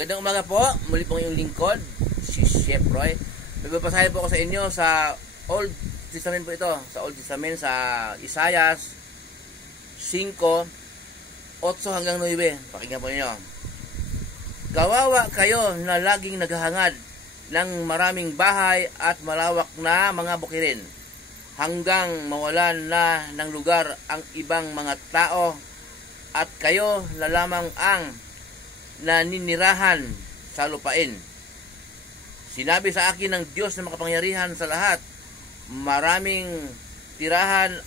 Magandang umaga po. Muli po yung lingkod, si Chef Roy. Magpapasahe po ako sa inyo sa Old Testament po ito. Sa Old Testament, sa Isaias 5, 8 hanggang 9. Pakinggan po ninyo. Kawawa kayo na laging naghahangad ng maraming bahay at malawak na mga bukirin, hanggang mawalan na ng lugar ang ibang mga tao, at kayo na lamang ang naninirahan sa lupain. Sinabi sa akin ng Diyos na makapangyarihan sa lahat, maraming tirahan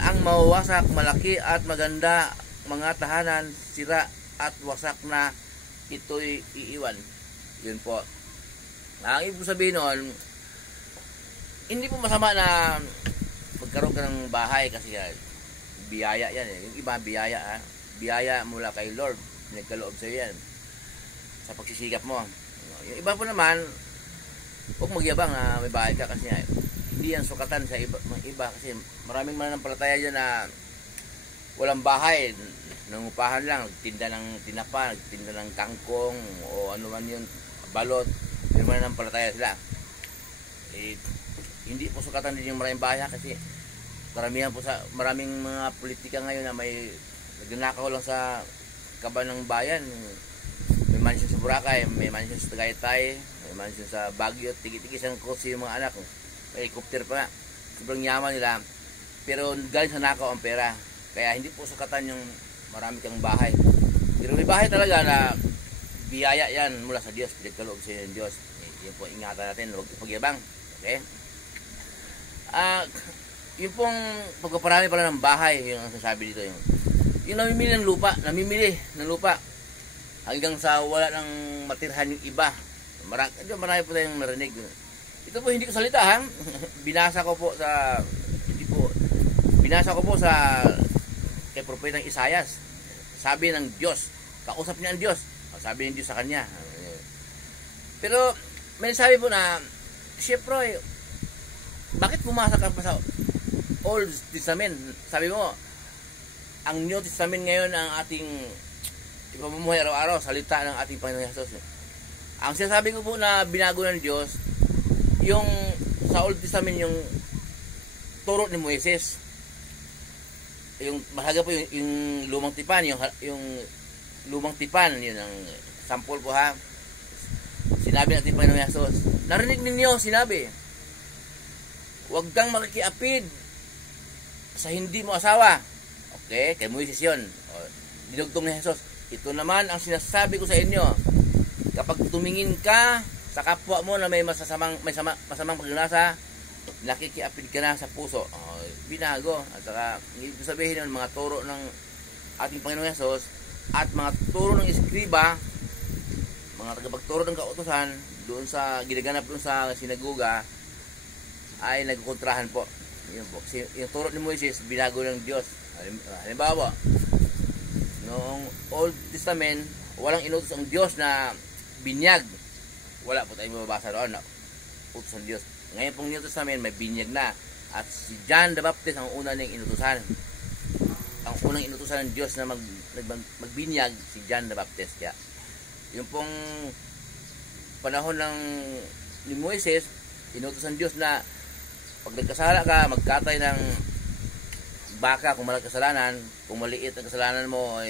ang mawawasak, malaki at maganda mga tahanan, sira at wasak na ito'y iiwan. Yun po. Ang ibig sabihin nun, hindi po masama na magkaroon ka ng bahay kasi biyaya yan eh. Yung iba biyaya biyaya mula kay Lord, nagkaloob sa iyo yan sa pagsisikap mo. Yung iba po naman, huwag magyabang na may bahay ka kasi hindi yan sukatan sa iba kasi maraming mananampalataya dyan na walang bahay, nangupahan lang, tinda ng tinapa, tinda ng kangkong o ano man yun, balot, yung mananampalataya sila. Hindi po sukatan din yung maraming bahay kasi karamihan po sa maraming mga politika ngayon na may nagnakaw lang sa kaban ng bayan. May mansion sa Boracay, may mansion sa Tagaytay, may mansion sa Baguio, tigi-tigi sa kotse yung mga anak, may helicopter pa nga. Sobrang yaman nila, pero galing sa nakaw ang pera, kaya hindi po sukatan yung marami kang bahay. Pero may bahay talaga na biyaya yan mula sa Diyos, pinagkaloob sa ng Diyos. Yun po, ingatan natin, huwag ipagyabang. Okay? Yung pong pagpaparami pala ng bahay, yung sasabi dito, yung namimili ng lupa hanggang sa wala nang matirhan yung iba. Marami po tayong narinig. Ito po hindi ko salita ha. Binasa ko po sa kay propetang Isaias. Sabi ng Diyos, kausap niya ang Diyos. Sabi ng Diyos sa kanya. Pero may sabi po na, Chef Roy, bakit pumasa ka pa sa Old Testament? Sabi mo, ang New Testament ngayon ang ating ipamumuhay araw-araw, salita ng ating Panginoon Jesus. Ang sinasabi ko po na binago ng Diyos, yung sa Old Testament, yung turo ni Moises. Yung mahalaga po yung lumang tipan, yung lumang tipan, yun ang sample po ha. Sinabi natin Panginoon Jesus, narinig ninyo, sinabi, huwag kang makikiapid sa hindi mo asawa. Okay, kay Moises yun. Dinugtong ni Jesus. Ito naman ang sinasabi ko sa inyo. Kapag tumingin ka sa kapwa mo na may masamang pagnanasa, nakikiapid ka na sa puso. Binago. At saka, ibig sabihin ng mga turo ng ating Panginoon Jesus at mga turo ng iskriba, mga tagapagturo ng kautusan, doon sa ginaganap doon sa sinagoga, ay nagkukontrahan po. Yun po. Kasi yung turo ni Moises, binago ng Diyos. Halimbawa, noong Old Testament, walang inutos ang Diyos na binyag. Wala po tayong mababasa doon na utos ng Diyos. Ngayon pong New Testament, may binyag na. At si John the Baptist ang una niyang inutusan. Ang unang inutusan ng Diyos na magbinyag, si John the Baptist. Kaya, yung pong panahon ni Moises, inutos ng Diyos na pag nagkasala ka, magkatay ng baka kung malang kasalanan. Kung maliit ang kasalanan mo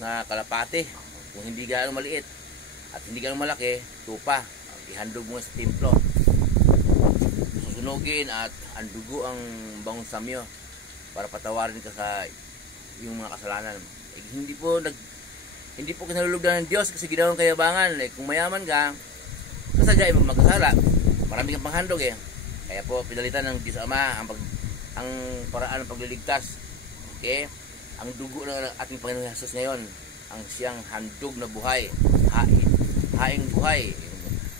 na kalapate, kung hindi gaano maliit at hindi gaano malaki, tupa, ihandog mo sa templo, susunugin at ang dugo ang bangong samyo para patawarin ka sa yung mga kasalanan. Hindi po kinalulugdan ng Diyos kasi ginawang kayabangan. Kung mayaman ka, kasagay mo magkasala, marami kang panghandog kaya po pinalitan ng Diyos Ama ang paraan ng pagliligtas. Okay? Ang dugo ng ating Panginoon Jesus ngayon, ang siyang handog na buhay, haing buhay.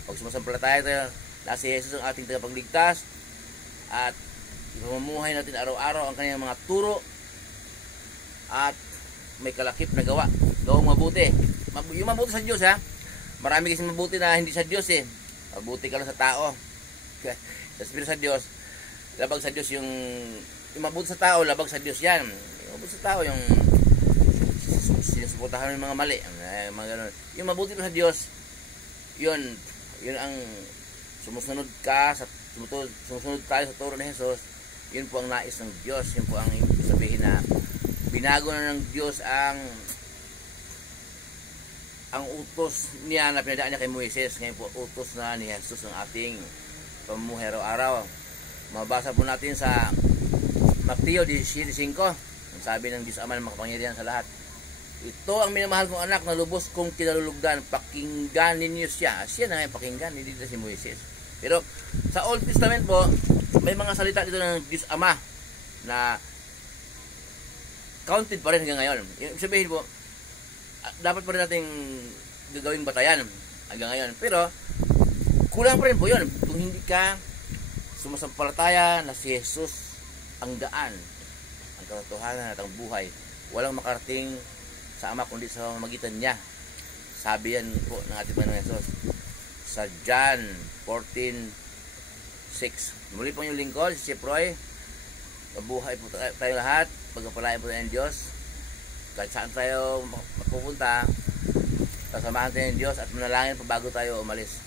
Pag sumasampalataya tayo na si Jesus ang ating tagapagligtas at ipamumuhay natin araw-araw ang kanyang mga turo at may kalakip na gawang mabuti. Yung mabuti sa Diyos ha. Marami kasi mabuti na hindi sa Diyos Mabuti ka lang sa tao. Pero sa Diyos, labag sa Diyos yung mabuti sa tao, labag sa Diyos yan. Yung mabuti sa tao, yung susuportahan yung mga mali, mga ganun. Yung mabuti pa sa Diyos, yun ang sumusunod tayo sa turo ni Jesus. Yun po ang nais ng Diyos. Yun po ang ibig sabihin na binago na ng Diyos ang utos niya na pinadaan niya kay Moises. Ngayon po utos na ni Jesus ang ating pamumuhay araw-araw. Mabasa po natin sa Mateo 17:5. Ang sabi ng Diyos Ama na makapangyarihan sa lahat, ito ang minamahal kong anak na lubos kong kinalulugdan, pakinggan ninyo siya. Siya na ngayon pakinggan, hindi dito si Moises. Pero sa Old Testament po, may mga salita dito ng Diyos Ama na counted pa rin hanggang ngayon. Ibig sabihin po, dapat pa rin nating gagawing batayan hanggang ngayon. Pero kulang pa rin po yun kung hindi ka sumasampalataya na si Jesus ang daan, ang katotohanan at ang buhay. Walang makarating sa Ama kundi sa magitan niya. Sabi yan po ng ating Panginoon Jesus sa John 14:6. Muli po yung lingkod, si Chef Roy. Mabuhay po tayo lahat. Pagpapalain po tayo ng Diyos. Kahit saan tayo mapupunta, kasamahan tayo ng Diyos at manalangin pa bago tayo umalis.